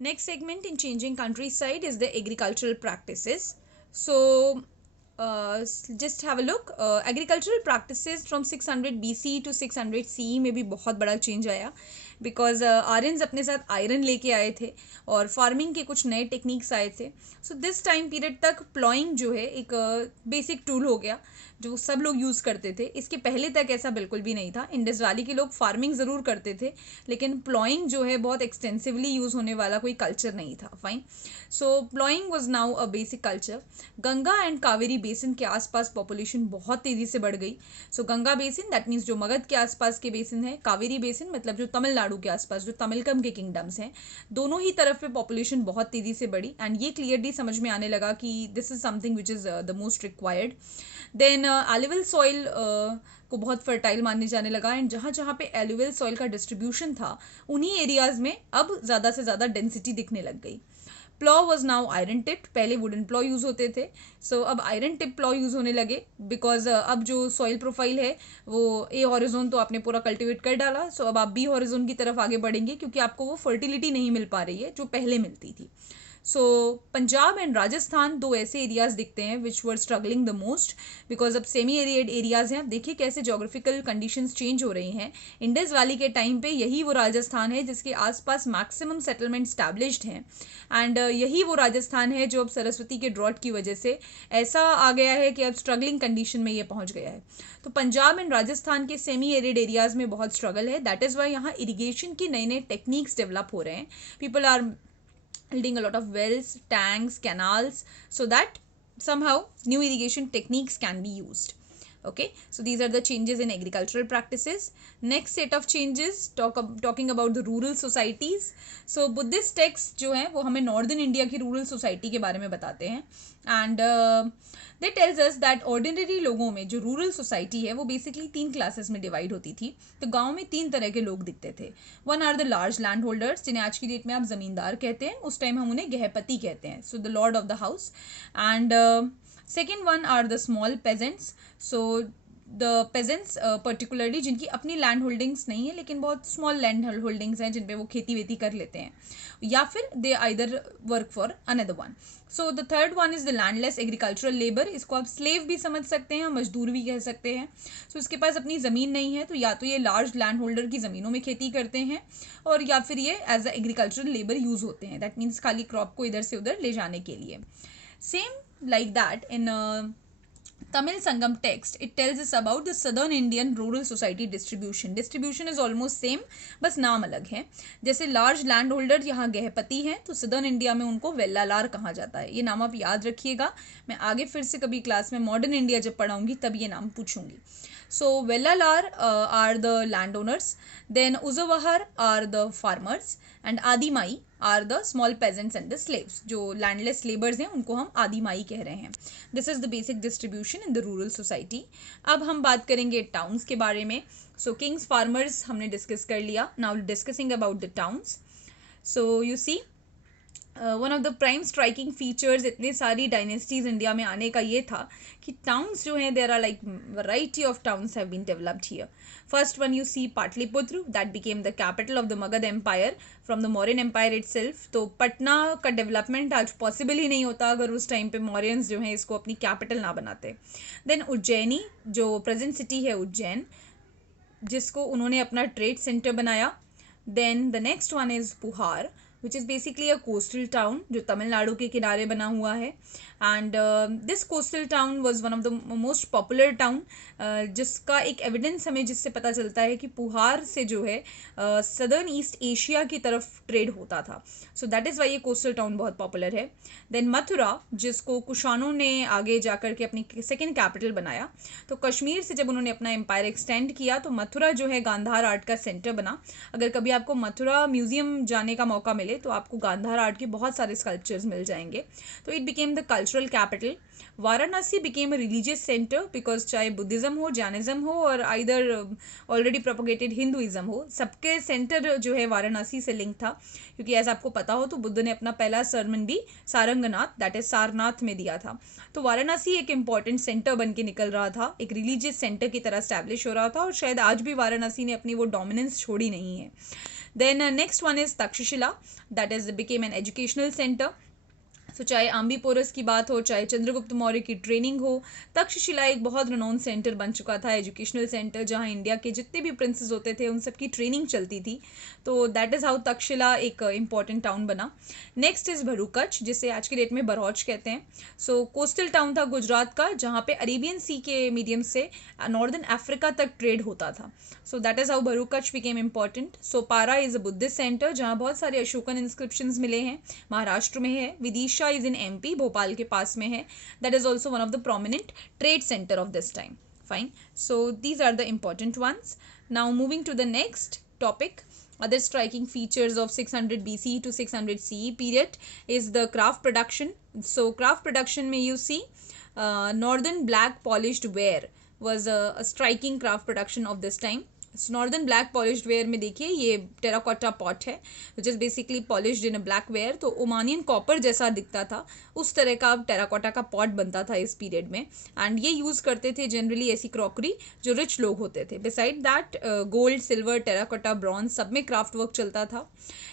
Next segment in changing countryside is the agricultural practices. So just have a look. Agricultural practices from 600 BC to 600 CE में भी बहुत बड़ा change आया, because Aryans अपने साथ iron लेके आए थे और फार्मिंग के कुछ नए टेक्निक्स आए थे. सो दिस टाइम पीरियड तक प्लॉइंग जो है एक बेसिक टूल हो गया जो सब लोग यूज़ करते थे. इसके पहले तक ऐसा बिल्कुल भी नहीं था. इंडस वैली के लोग फार्मिंग ज़रूर करते थे, लेकिन प्लॉइंग जो है बहुत एक्सटेंसिवली यूज़ होने वाला कोई कल्चर नहीं था. Fine. So ploughing was now a basic culture. Ganga and Kaveri basin के आसपास पॉपुलेशन बहुत तेज़ी से बढ़ गई. सो गंगा बेसिन दैट मीन्स जो मगध के आसपास के बेसिन है, कावेरी बेसिन मतलब जो तमिलनाडु के आसपास जो तमिलकम के किंगडम्स हैं, दोनों ही तरफ पे पॉपुलेशन बहुत तेज़ी से बढ़ी. एंड ये क्लियरली समझ में आने लगा कि this is something which is the most required. Then alluvial soil को बहुत फर्टाइल मानने जाने लगा. एंड जहाँ जहाँ पे एलुवियल सॉइल का डिस्ट्रीब्यूशन था, उन्हीं एरियाज़ में अब ज़्यादा से ज़्यादा डेंसिटी दिखने लग गई. Plough was now iron tipped. पहले वुडन प्लॉ यूज़ होते थे. सो अब आयरन टिप प्लॉ यूज़ होने लगे, बिकॉज अब जो सॉइल प्रोफाइल है वो ए हॉरिजोन तो आपने पूरा कल्टिवेट कर डाला. सो अब आप बी हॉरिजोन की तरफ आगे बढ़ेंगे, क्योंकि आपको वो फर्टिलिटी नहीं मिल पा रही है जो पहले मिलती थी. सो पंजाब एंड राजस्थान दो ऐसे एरियाज दिखते हैं which were struggling the most, because अब सेमी एरियड एरियाज हैं. अब देखिए कैसे जोग्राफिकल कंडीशंस चेंज हो रही हैं. इंडस वैली के टाइम पे यही वो राजस्थान है जिसके आसपास मैक्सिमम सेटलमेंट स्टैब्लिश्ड हैं. एंड यही वो राजस्थान है जो अब सरस्वती के ड्रॉट की वजह से ऐसा आ गया है कि अब स्ट्रगलिंग कंडीशन में ये पहुंच गया है. तो पंजाब एंड राजस्थान के सेमी एरिड एरियाज में बहुत स्ट्रगल है. दैट इज़ वाई यहाँ इरीगेशन की नए नए टेक्निक्स डेवलप हो रहे हैं. People are building a lot of wells, tanks, canals, so that somehow new irrigation techniques can be used. Okay, so these are the changes in agricultural practices. Next set of changes talking about the rural societies. So Buddhist texts जो हैं वो हमें northern India की rural society के बारे में बताते हैं. And they tells us that ordinary लोगों में जो रूरल सोसाइटी है वो बेसिकली 3 क्लासेस में डिवाइड होती थी. तो गाँव में 3 तरह के लोग दिखते थे. One are the large land holders, जिन्हें आज की डेट में आप ज़मींदार कहते हैं. उस टाइम हम उन्हें गृहपति कहते हैं. So the lord of the house. And second one are the small peasants. So the peasants particularly जिनकी अपनी लैंड होल्डिंग्स नहीं है, लेकिन बहुत स्मॉल लैंड होल्डिंग्स हैं जिन पे वो खेती वेती कर लेते हैं, या फिर they either work for another one. So the third one is the landless agricultural labour. इसको आप स्लेव भी समझ सकते हैं, मजदूर भी कह सकते हैं. सो इसके पास अपनी ज़मीन नहीं है, तो या तो ये लार्ज लैंड होल्डर की ज़मीनों में खेती करते हैं, और या फिर ये as a agricultural labour use होते हैं. दैट मीन्स खाली क्रॉप को इधर से उधर ले जाने के लिए. Same like that in Tamil Sangam text, it tells us about the southern Indian rural society distribution. Distribution is almost same, बस नाम अलग है. जैसे लार्ज लैंड होल्डर यहाँ गृहपति हैं, तो सदर्न इंडिया में उनको वेल्लालार कहा जाता है. ये नाम आप याद रखिएगा. मैं आगे फिर से कभी क्लास में मॉडर्न इंडिया जब पढ़ाऊंगी तब ये नाम पूछूंगी. So Vellalar are the landowners, then Uzavahar are the farmers, and Adimai are the small peasants and the slaves. जो landless laborers हैं उनको हम आदिमाई कह रहे हैं. This is the basic distribution in the rural society. अब हम बात करेंगे towns के बारे में. So kings, farmers हमने discuss कर लिया. Now discussing about the towns. So you see, one of the prime striking features इतने सारी डायनेस्टीज इंडिया में आने का ये था कि टाउन्स जो हैं there are like variety of towns have been developed here. First one you see Pataliputra, that became the capital of the Magadh empire from the Mauryan empire itself. तो पटना का डेवलपमेंट आज पॉसिबल ही नहीं होता अगर उस टाइम पे मौर्यंस जो हैं इसको अपनी कैपिटल ना बनाते. देन उज्जैनी, जो प्रेजेंट सिटी है उज्जैन, जिसको उन्होंने अपना ट्रेड सेंटर बनाया. Then the next one is Puhar, which is basically a coastal town जो तमिलनाडु के किनारे बना हुआ है. And this coastal town was one of the most popular town, जिसका एक एविडेंस हमें जिससे पता चलता है कि पुहार से जो है सदर्न ईस्ट एशिया की तरफ ट्रेड होता था. सो दैट इज़ वाई ये कोस्टल टाउन बहुत पॉपुलर है. देन मथुरा, जिसको कुशानों ने आगे जाकर के अपनी सेकेंड कैपिटल बनाया. तो कश्मीर से जब उन्होंने अपना एम्पायर एक्सटेंड किया तो मथुरा जो है गांधार आर्ट का सेंटर बना. अगर कभी आपको मथुरा म्यूजियम जाने का मौका मिले तो आपको गांधार आर्ट के बहुत सारे स्कल्पचर्स मिल जाएंगे. तो it became the cultural capital. Varanasi became a religious centre, because चाहे बुद्धिज़्म हो, जैनिज़्म हो, और आइदर ऑलरेडी प्रोपोगेटेड हिंदुइज़्म हो, सबके सेंटर जो है वाराणसी से लिंक था. क्योंकि ऐसा आपको पता हो तो बुद्ध ने अपना पहला सरमन भी सारंगनाथ, दैट इज सारनाथ में दिया था. तो वाराणसी एक इम्पॉर्टेंट सेंटर बन के निकल रहा था, एक रिलीजियस सेंटर की तरह स्टैब्लिश हो रहा था, और शायद आज भी वाराणसी ने अपनी वो डोमिनेंस छोड़ी नहीं है. Then next one is Takshashila, that is became an educational center. सो चाहे आम्बीपोरस की बात हो, चाहे चंद्रगुप्त मौर्य की ट्रेनिंग हो, तक्षशिला एक बहुत रनोन सेंटर बन चुका था, एजुकेशनल सेंटर, जहाँ इंडिया के जितने भी प्रिंसेस होते थे उन सबकी ट्रेनिंग चलती थी. तो दैट इज़ हाउ तक्षशिला एक इंपॉर्टेंट टाउन बना. नेक्स्ट इज़ भरूकच, जिसे आज के डेट में बरौच कहते हैं. सो कोस्टल टाउन था गुजरात का, जहाँ पे अरेबियन सी के मीडियम से नॉर्दर्न अफ्रीका तक ट्रेड होता था. So that is how Bharukaccha became important. Sopara is a Buddhist centre, जहाँ बहुत सारे अशोकन इंस्क्रिप्शंस मिले हैं, महाराष्ट्र में है. Vidisha is in MP, Bhopal के पास में है. That is also one of the prominent trade centre of this time. Fine. So these are the important ones. Now moving to the next topic. Other striking features of 600 BC to 600 CE period is the craft production. So craft production में you see northern black polished ware was a striking craft production of this time. Northern black polished ware में देखिए ये terracotta pot है, which is basically polished in a black ware. तो Omanian copper जैसा दिखता था, उस तरह का टेराकोटा का पॉट बनता था इस पीरियड में. एंड ये यूज़ करते थे जनरली ऐसी क्रॉकरी जो रिच लोग होते थे. Beside that gold, silver, terracotta, bronze सब में क्राफ्ट वर्क चलता था.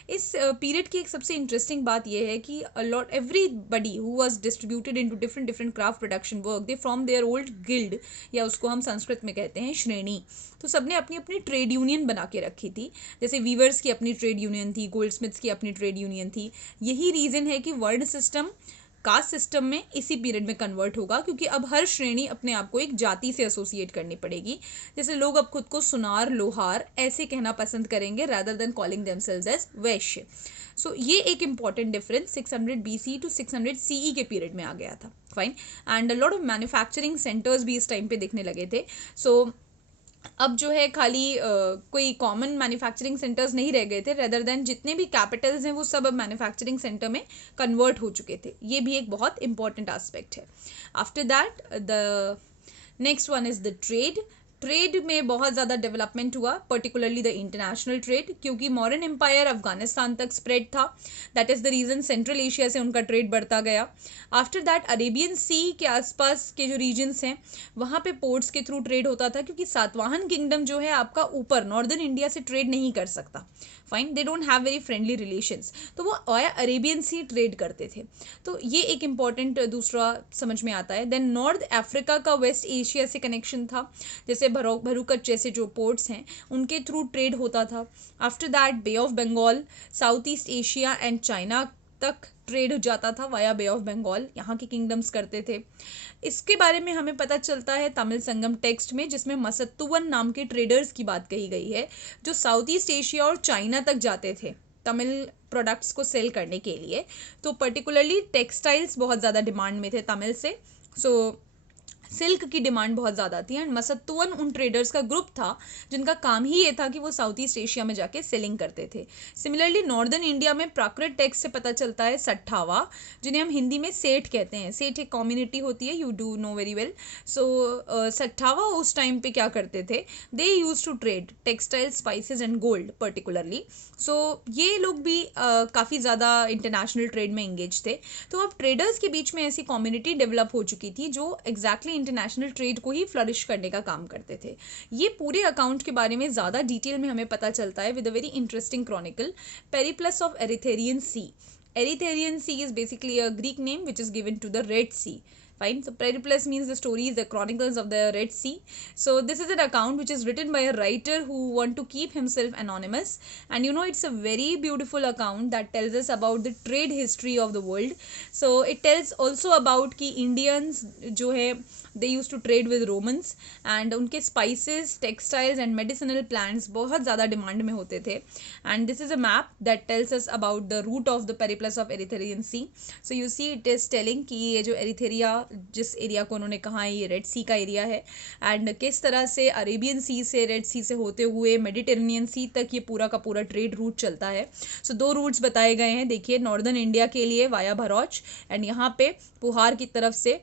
इस पीरियड की एक सबसे इंटरेस्टिंग बात यह है कि everybody who was distributed into different craft production work, they from their old guild, या उसको हम संस्कृत में कहते हैं श्रेणी. तो सबने अपनी अपनी ट्रेड यूनियन बना के रखी थी. जैसे वीवर्स की अपनी ट्रेड यूनियन थी, गोल्डस्मिथ्स की अपनी ट्रेड यूनियन थी. यही रीज़न है कि वर्ण सिस्टम कास्ट सिस्टम में इसी पीरियड में कन्वर्ट होगा, क्योंकि अब हर श्रेणी अपने आप को एक जाति से एसोसिएट करनी पड़ेगी. जैसे लोग अब खुद को सुनार, लोहार ऐसे कहना पसंद करेंगे rather than calling themselves as Vaishya. So ये एक important difference 600 BC to 600 CE के पीरियड में आ गया था. फाइन. And lot of manufacturing centres भी इस टाइम पे दिखने लगे थे. सो अब जो है खाली कोई कॉमन मैन्युफैक्चरिंग सेंटर्स नहीं रह गए थे, रेदर देन जितने भी कैपिटल्स हैं वो सब अब मैन्युफैक्चरिंग सेंटर में कन्वर्ट हो चुके थे. ये भी एक बहुत इंपॉर्टेंट एस्पेक्ट है. After that the next one is the trade. Trade में बहुत ज़्यादा डेवलपमेंट हुआ, पर्टिकुलरली द इंटरनेशनल ट्रेड, क्योंकि मॉडर्न एम्पायर अफगानिस्तान तक स्प्रेड था. That is the reason central Asia से उनका ट्रेड बढ़ता गया. आफ्टर दैट अरेबियन सी के आसपास के जो रीजन्स हैं वहाँ पे पोर्ट्स के थ्रू ट्रेड होता था, क्योंकि सातवाहन किंगडम जो है आपका ऊपर नॉर्दर्न इंडिया से ट्रेड नहीं कर सकता. Fine. They don't have very friendly relations, तो वो वाया अरेबियन सी ट्रेड करते थे. तो ये एक इम्पॉर्टेंट दूसरा समझ में आता है. देन नॉर्थ अफ्रीका का वेस्ट एशिया से कनेक्शन था, जैसे भरूकच जैसे जो पोर्ट्स हैं उनके थ्रू ट्रेड होता था. After that bay of Bengal, South East Asia and China तक ट्रेड हो जाता था वाया बे ऑफ बंगाल, यहाँ के किंगडम्स करते थे. इसके बारे में हमें पता चलता है तमिल संगम टेक्स्ट में, जिसमें मसत्तुवन नाम के ट्रेडर्स की बात कही गई है, जो साउथ ईस्ट एशिया और चाइना तक जाते थे तमिल प्रोडक्ट्स को सेल करने के लिए. तो पर्टिकुलरली टेक्सटाइल्स बहुत ज़्यादा डिमांड में थे तमिल से. सो सिल्क की डिमांड बहुत ज़्यादा थी. एंड मसत्तुवन उन ट्रेडर्स का ग्रुप था जिनका काम ही ये था कि वो साउथ ईस्ट एशिया में जाके सेलिंग करते थे. सिमिलरली नॉर्दर्न इंडिया में प्राकृत टेक्स्ट से पता चलता है सट्ठावा, जिन्हें हम हिंदी में सेठ कहते हैं. सेठ एक कम्युनिटी होती है, you do know very well. So सट्ठावा उस टाइम पे क्या करते थे, they use to trade textile, spices and gold particularly. So ये लोग भी काफ़ी ज़्यादा इंटरनेशनल ट्रेड में इंगेज थे. तो अब ट्रेडर्स के बीच में ऐसी कम्युनिटी डेवलप हो चुकी थी जो एग्जैक्टली इंटरनेशनल ट्रेड को ही फ्लरिश करने का काम करते थे. ये पूरे अकाउंट के बारे में ज़्यादा डिटेल में हमें पता चलता है with a very interesting chronicle, Periplus of Erythraean Sea. Erythraean Sea is basically a Greek name which is given to the Red Sea. Fine. So Periplus means the stories, the chronicles of the Red Sea. So this is an account which is written by a writer who want to keep himself anonymous, and you know it's a very beautiful account that tells us about the trade history of the world. So it tells also about कि Indians जो है they used to trade with Romans, and उनके spices, textiles and medicinal plants बहुत ज़्यादा demand में होते थे. And this is a map that tells us about the route of the Periplus of Erythraean Sea. So you see it is telling कि ये जो एरिथेरिया जिस एरिया को उन्होंने कहा है ये रेड सी का एरिया है, एंड किस तरह से अरेबियन सी से रेड सी से होते हुए मेडिटेरेनियन सी तक ये पूरा का पूरा ट्रेड रूट चलता है. सो दो रूट्स बताए गए हैं. देखिए नॉर्दर्न इंडिया के लिए वाया भरौच, एंड यहाँ पे पुहार की तरफ से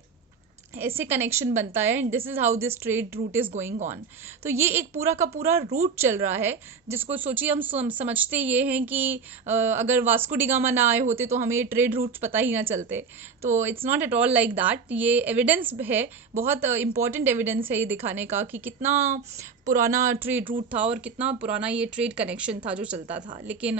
ऐसे कनेक्शन बनता है. And this is how this trade route is going on. तो ये एक पूरा का पूरा रूट चल रहा है, जिसको सोचिए हम समझते ये हैं कि अगर वास्को डी गामा ना आए होते तो हमें ये ट्रेड रूट्स पता ही ना चलते. तो it's not at all like that. ये एविडेंस है, बहुत इंपॉर्टेंट एविडेंस है ये दिखाने का कि कितना पुराना ट्रेड रूट था और कितना पुराना ये ट्रेड कनेक्शन था जो चलता था। लेकिन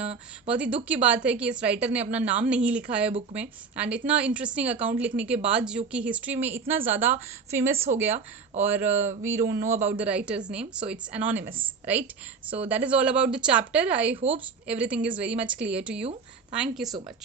बहुत ही दुख की बात है कि इस राइटर ने अपना नाम नहीं लिखा है बुक में, एंड इतना इंटरेस्टिंग अकाउंट लिखने के बाद जो कि हिस्ट्री में इतना ज़्यादा फेमस हो गया, और we don't know about the writer's name, so it's anonymous, right? So that is all about the chapter. I hope everything is very much clear to you. Thank you so much.